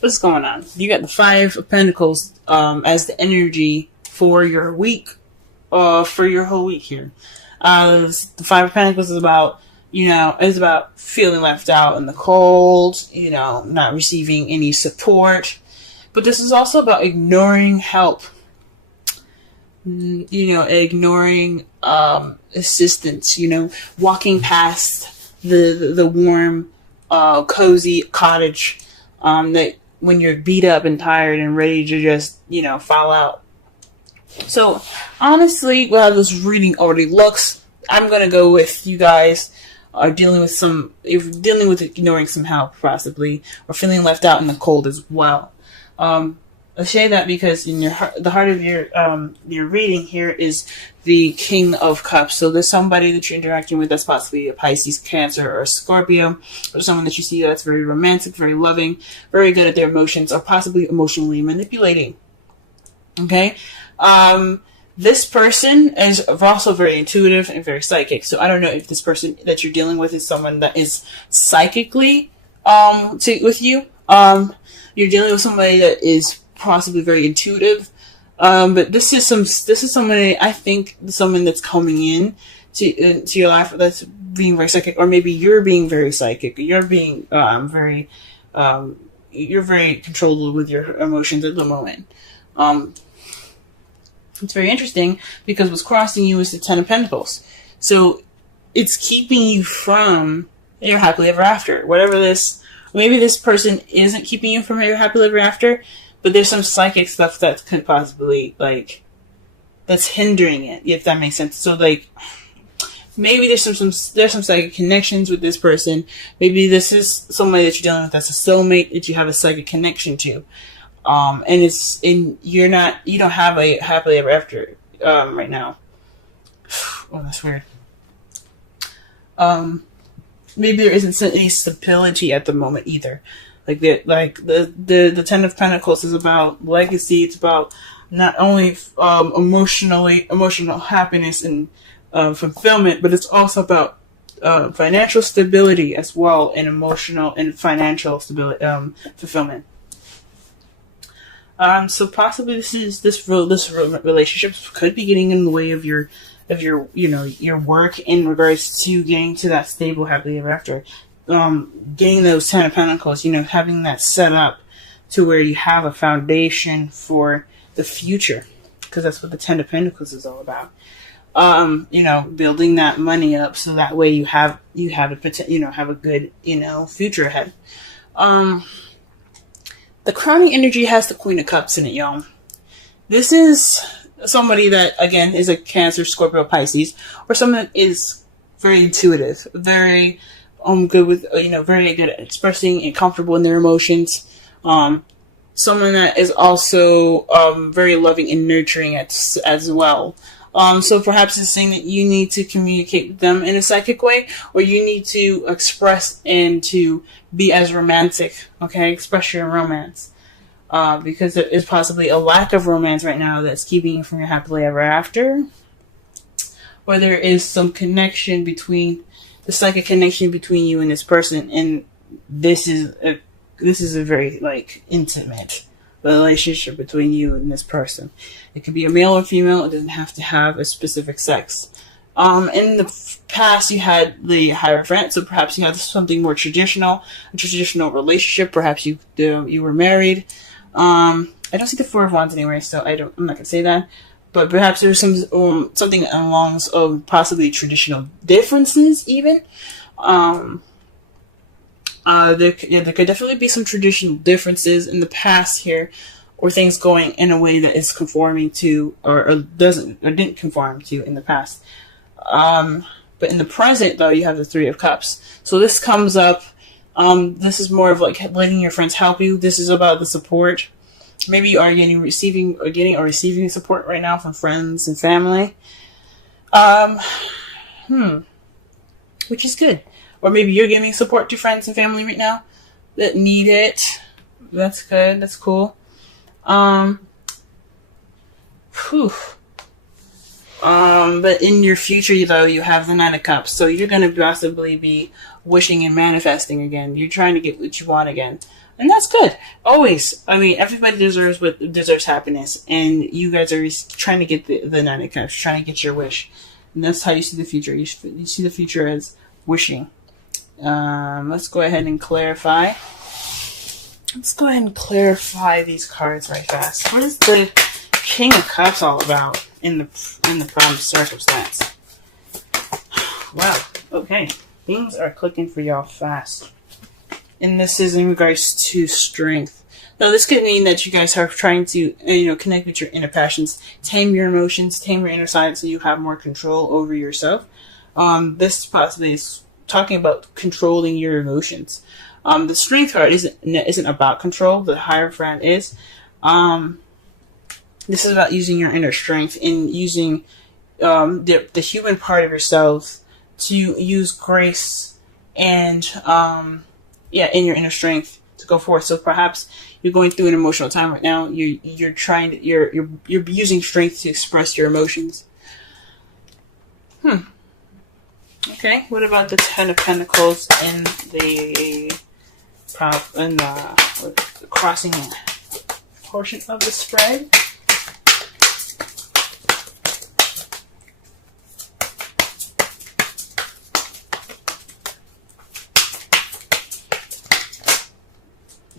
what's going on? You got the Five of Pentacles as the energy for your week, for your whole week here. The Five of Pentacles is about, is about feeling left out in the cold, not receiving any support. But this is also about ignoring help, ignoring assistance, walking past the warm, cozy cottage that when you're beat up and tired and ready to just, fall out. So, honestly, well, this reading already looks, I'm going to go with you guys are dealing with ignoring some help, possibly, or feeling left out in the cold as well. I say that because in the heart of your reading here is the King of Cups. So there's somebody that you're interacting with that's possibly a Pisces, Cancer, or a Scorpio, or someone that you see that's very romantic, very loving, very good at their emotions, or possibly emotionally manipulating. Okay? This person is also very intuitive and very psychic. So I don't know if this person that you're dealing with is someone that is psychically with you. You're dealing with somebody that is possibly very intuitive. But this is somebody, I think, someone that's coming in to your life that's being very psychic, or maybe you're being very psychic. You're being you're very controlled with your emotions at the moment. It's very interesting because what's crossing you is the Ten of Pentacles. So it's keeping you from your happily ever after. Maybe this person isn't keeping you from your happily ever after, but there's some psychic stuff that could possibly, that's hindering it, if that makes sense. So, maybe there's some psychic connections with this person. Maybe this is somebody that you're dealing with that's a soulmate that you have a psychic connection to. You don't have a happily ever after, right now. Oh, that's weird. Maybe there isn't any stability at the moment either. The Ten of Pentacles is about legacy. It's about not only emotional happiness and fulfillment, but it's also about financial stability as well, and emotional and financial stability, fulfillment. So possibly this relationship could be getting in the way of your work in regards to getting to that stable happily ever after. Getting those Ten of Pentacles, having that set up to where you have a foundation for the future, because that's what the Ten of Pentacles is all about. Building that money up so that way you have a good, future ahead. The crowning energy has the Queen of Cups in it, y'all. This is somebody that, again, is a Cancer, Scorpio, Pisces, or someone that is very intuitive, very good with, very good at expressing and comfortable in their emotions. Someone that is also very loving and nurturing as well. So perhaps it's saying that you need to communicate with them in a psychic way, or you need to express and to be as romantic, okay? Express your romance. Because there is possibly a lack of romance right now that's keeping you from your happily ever after. Or there is some connection between, the psychic connection between you and this person, and this is a very, intimate relationship between you and this person. It could be a male or female. It doesn't have to have a specific sex. In the past, you had the Hierophant, so perhaps you had something more traditional, a traditional relationship. Perhaps you were married. I don't see the Four of Wands anywhere, so I'm not gonna say that. But perhaps there's some something along of possibly traditional differences, even. There could definitely be some traditional differences in the past here, or things going in a way that is conforming to, or didn't conform to in the past. But in the present, though, you have the Three of Cups. So this comes up. This is more of letting your friends help you. This is about the support. Maybe you are getting or receiving support right now from friends and family. Which is good. Or maybe you're giving support to friends and family right now that need it. That's good. That's cool. But in your future, though, you have the Nine of Cups. So you're going to possibly be wishing and manifesting again. You're trying to get what you want again. And that's good. Always. I mean, everybody deserves happiness, and you guys are trying to get the Nine of Cups, trying to get your wish. And that's how you see the future. You see the future as wishing. Let's go ahead and clarify. Let's go ahead and clarify these cards right fast. What is the King of Cups all about in the problem circumstance? Wow. Okay. Things are clicking for y'all fast. And this is in regards to strength. Now, this could mean that you guys are trying to, connect with your inner passions, tame your emotions, tame your inner side, so you have more control over yourself. This possibly is talking about controlling your emotions. The strength card isn't about control. The Hierophant is. This is about using your inner strength and using the human part of yourself to use grace and in your inner strength to go forth. So perhaps you're going through an emotional time right now. You're using strength to express your emotions. Okay. What about the Ten of Pentacles and the crossing portion of the spread?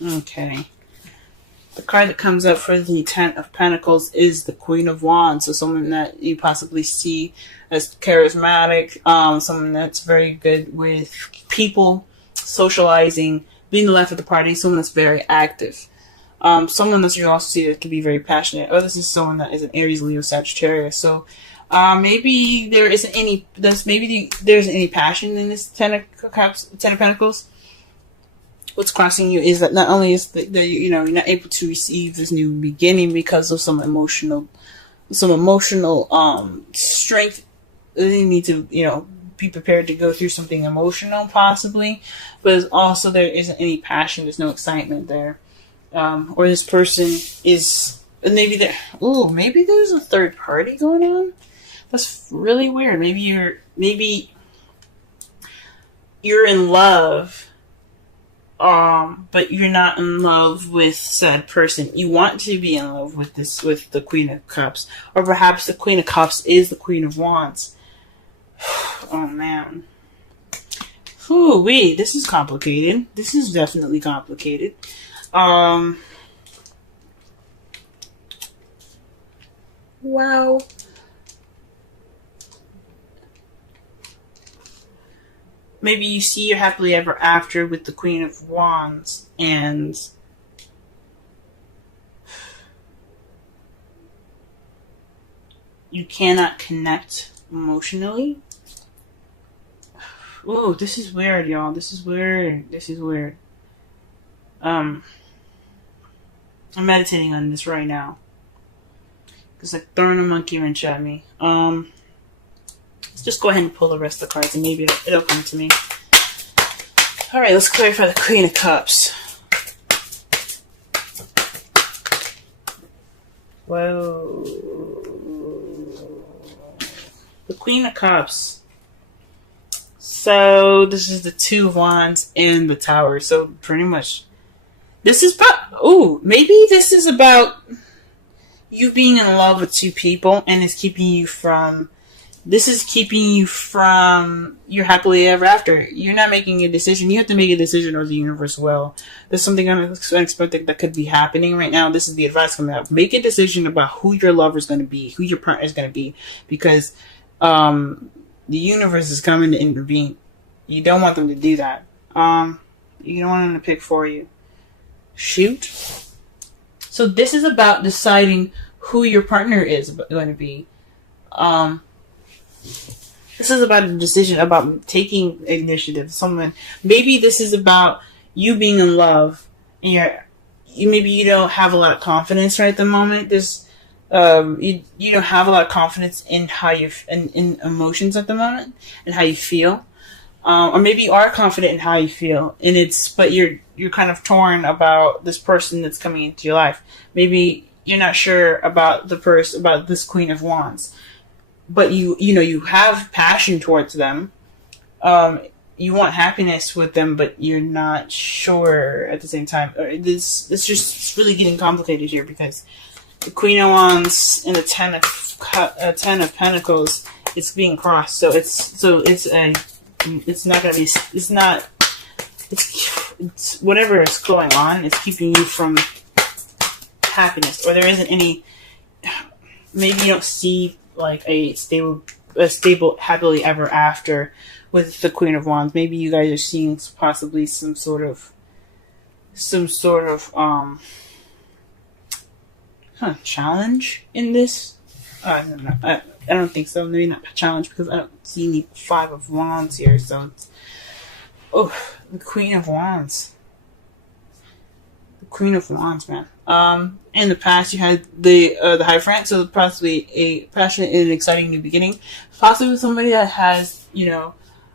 Okay. The card that comes up for the Ten of Pentacles is the Queen of Wands. So someone that you possibly see as charismatic, someone that's very good with people, socializing, being the life of the party, someone that's very active. Someone that you also see that can be very passionate. Oh, this is someone that is an Aries, Leo, Sagittarius. So maybe there isn't any passion in this Ten of Pentacles. What's crossing you is that not only is that you're not able to receive this new beginning because of some emotional strength. You need to be prepared to go through something emotional possibly, but also there isn't any passion. There's no excitement there, or this person is maybe there's a third party going on. That's really weird. Maybe you're in love. But you're not in love with said person. You want to be in love with the Queen of Cups. Or perhaps the Queen of Cups is the Queen of Wands. Oh, man. Ooh-wee, this is complicated. This is definitely complicated. Wow. Maybe you see your happily ever after with the Queen of Wands, and you cannot connect emotionally. Ooh, this is weird, y'all. This is weird. I'm meditating on this right now. It's like throwing a monkey wrench at me. Let's just go ahead and pull the rest of the cards and maybe it'll come to me. Alright, let's clarify the Queen of Cups. Whoa. The Queen of Cups. So, this is the Two of Wands and the Tower. So, pretty much, this is about, maybe this is about you being in love with two people and it's keeping you from your happily ever after. You're not making a decision. You have to make a decision or the universe will. There's something unexpected that could be happening right now. This is the advice coming out. Make a decision about who your lover is going to be, who your partner is going to be, because the universe is coming to intervene. You don't want them to do that. You don't want them to pick for you. Shoot. So this is about deciding who your partner is going to be. This is about a decision, about taking initiative. Maybe this is about you being in love, and maybe you don't have a lot of confidence right at the moment. You don't have a lot of confidence in how in emotions at the moment and how you feel, or maybe you are confident in how you feel, but you're kind of torn about this person that's coming into your life. Maybe you're not sure about about this Queen of Wands. But you have passion towards them. you want happiness with them, but you're not sure at the same time. It's just really getting complicated here, because the Queen of Wands and the Ten of Pentacles, it's being crossed. So it's whatever is going on, it's keeping you from happiness, or there isn't any. Maybe you don't see like a stable happily ever after with the Queen of Wands. Maybe you guys are seeing possibly some sort of challenge in this. I don't think so. Maybe not challenge, because I don't see any Five of Wands here. So it's, the Queen of Wands. The Queen of Wands, man. In the past, you had the Hierophant, so possibly a passionate and exciting new beginning. Possibly somebody that has,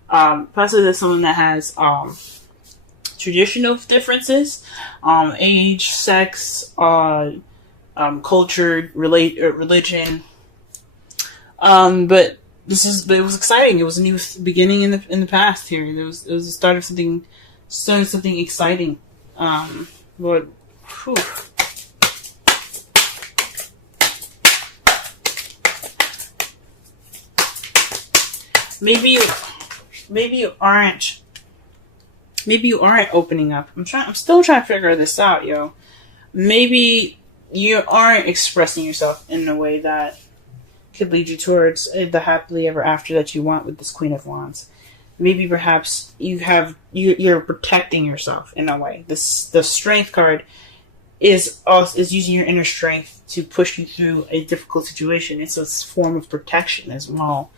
possibly there's someone that has traditional differences, age, sex, culture, religion. But it was exciting. It was a new beginning in the past here. It was the start of something exciting. But whew. Maybe you aren't opening up. I'm still trying to figure this out, yo. Maybe you aren't expressing yourself in a way that could lead you towards the happily ever after that you want with this Queen of Wands. Maybe perhaps you're protecting yourself in a way. The Strength card is using your inner strength to push you through a difficult situation. It's a form of protection as well.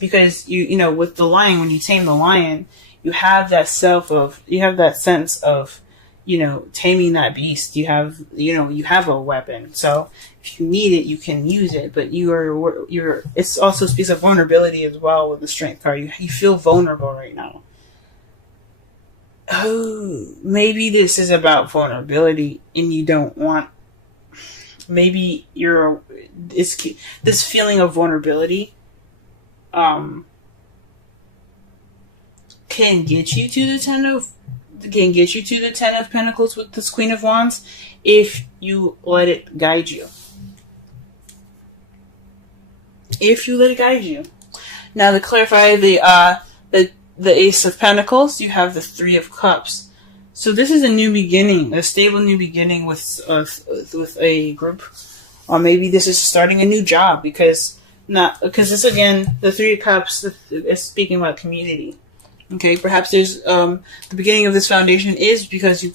Because with the lion, when you tame the lion, you have that sense of taming that beast. You have a weapon. So if you need it, you can use it. But it also speaks of vulnerability as well with the Strength card. You feel vulnerable right now. Oh, maybe this is about vulnerability, and you don't want. Maybe this feeling of vulnerability can get you to the Ten of Pentacles with this Queen of Wands if you let it guide you. Now, to clarify the Ace of Pentacles, you have the Three of Cups. So this is a new beginning, a stable new beginning with a group, or maybe this is starting a new job, because this again, the Three of Cups is speaking about community. Okay, perhaps there's the beginning of this foundation is because you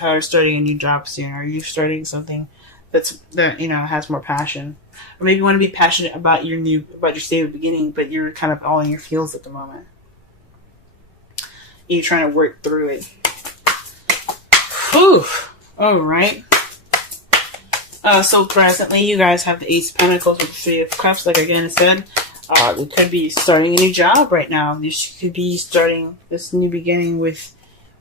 are starting a new job soon, or you're starting something that has more passion, or maybe you want to be passionate about your stable beginning, but you're kind of all in your feels at the moment. You're trying to work through it. Whew. All right. So presently, you guys have the Ace of Pentacles with the Three of Cups. Like again I said, you could be starting a new job right now. You could be starting this new beginning with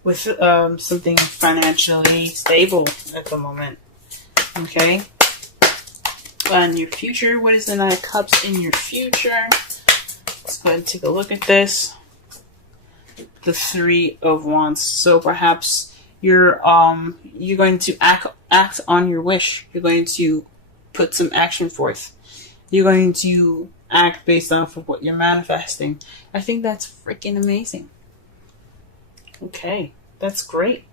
something financially stable at the moment. Okay. And your future. What is the Nine of Cups in your future? Let's go ahead and take a look at this. The Three of Wands. So perhaps you're going to act on your wish. You're going to put some action forth. You're going to act based off of what you're manifesting. I think that's freaking amazing. Okay, that's great.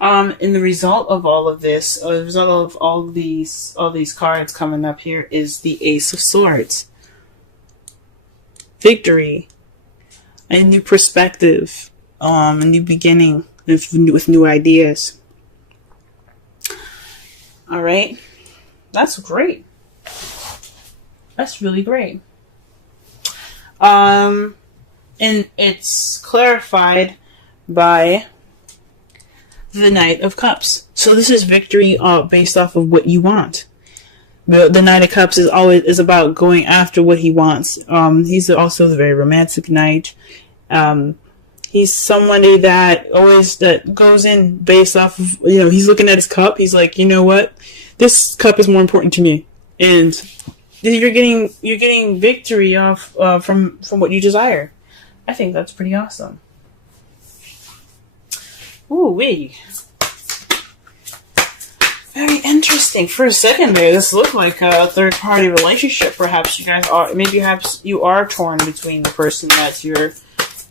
And the result of all of this, the result of all these cards coming up here is the Ace of Swords. Victory, a new perspective, a new beginning with new ideas. All right, that's great. That's really great. And it's clarified by the Knight of Cups. So this is victory based off of what you want. The Knight of Cups is about going after what he wants. He's also a very romantic knight. He's somebody that goes in based off of, he's looking at his cup. He's like, you know what? This cup is more important to me. And you're getting victory off from what you desire. I think that's pretty awesome. Ooh wee. Very interesting. For a second there, this looked like a third-party relationship. Perhaps you are torn between the person that you're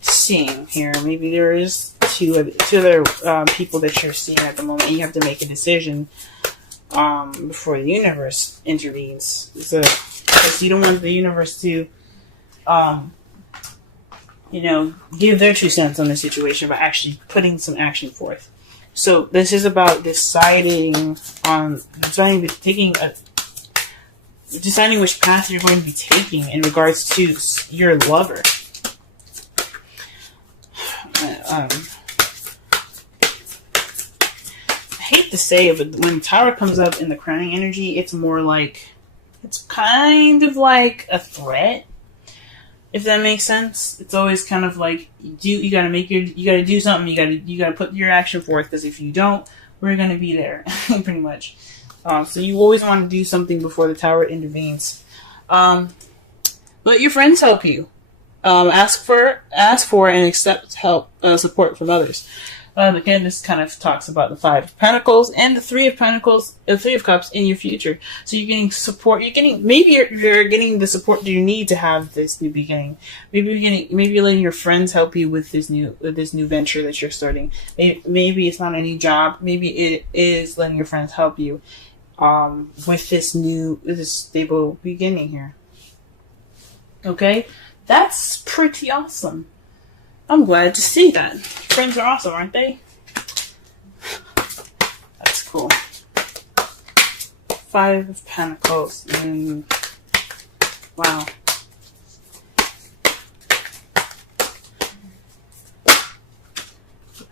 seeing here. Maybe there is two other people that you're seeing at the moment, and you have to make a decision before the universe intervenes. Because you don't want the universe to, give their 2 cents on the situation by actually putting some action forth. So this is about deciding which path you're going to be taking in regards to your lover. I hate to say it, but when Tower comes up in the crowning energy, it's kind of like a threat. If that makes sense, it's always kind of like you gotta do something. You gotta put your action forth, because if you don't, we're gonna be there, pretty much. So you always want to do something before the Tower intervenes. Let your friends help you. Ask for and accept help, support from others. Again, this kind of talks about the 5 of Pentacles and the 3 of Pentacles, 3 of Cups in your future. So you're getting support. Maybe you're getting the support you need to have this new beginning. Maybe you're letting your friends help you with this new venture that you're starting. Maybe it's not a new job. Maybe it is letting your friends help you with this stable beginning here. Okay, that's pretty awesome. I'm glad to see that. Friends are awesome, aren't they? That's cool. 5 of Pentacles. Wow.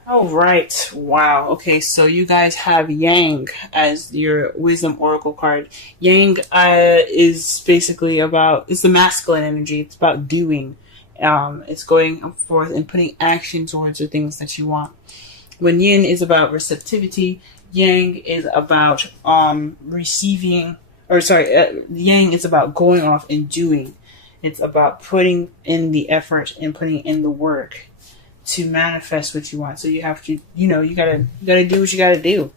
All right. Wow. Okay, so you guys have Yang as your Wisdom Oracle card. Yang is basically it's the masculine energy. It's about doing. It's going forth and putting action towards the things that you want. When Yin is about receptivity, Yang is about Yang is about going off and doing. It's about putting in the effort and putting in the work to manifest what you want. So you have to, you gotta do what you gotta do.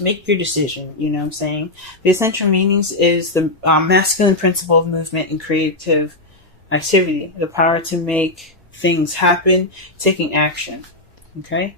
Make your decision, you know what I'm saying? The essential meanings is the masculine principle of movement and creative activity, the power to make things happen, taking action. Okay.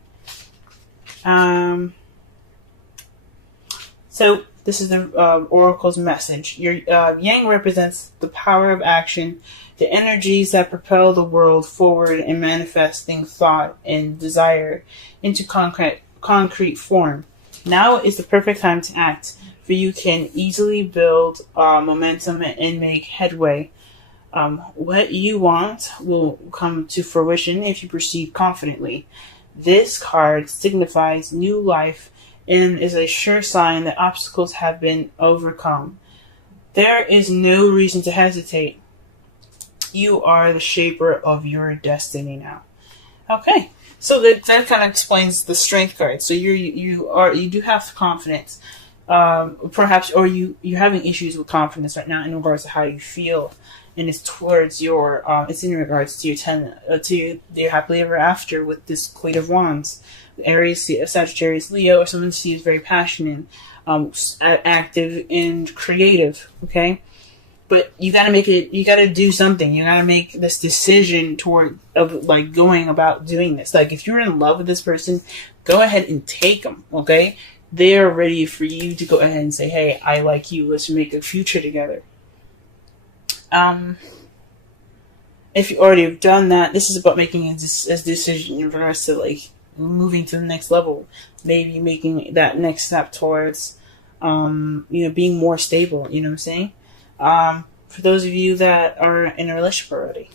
So this is the Oracle's message. Your Yang represents the power of action, the energies that propel the world forward and manifesting thought and desire into concrete form. Now is the perfect time to act, for you can easily build momentum and make headway. What you want will come to fruition if you proceed confidently. This card signifies new life and is a sure sign that obstacles have been overcome. There is no reason to hesitate. You are the shaper of your destiny now. Okay, so that kind of explains the Strength card. So you do have confidence, perhaps, or you're having issues with confidence right now in regards to how you feel. And it's towards it's in regards to your happily ever after with this Queen of Wands. Aries, Sagittarius, Leo, or someone who is very passionate, active, and creative. Okay, but you gotta you gotta do something. You gotta make this decision going about doing this. Like, if you're in love with this person, go ahead and take them. Okay, they are ready for you to go ahead and say, "Hey, I like you. Let's make a future together." If you already have done that, this is about making a decision in regards to moving to the next level, maybe making that next step towards, being more stable. You know what I'm saying? For those of you that are in a relationship already,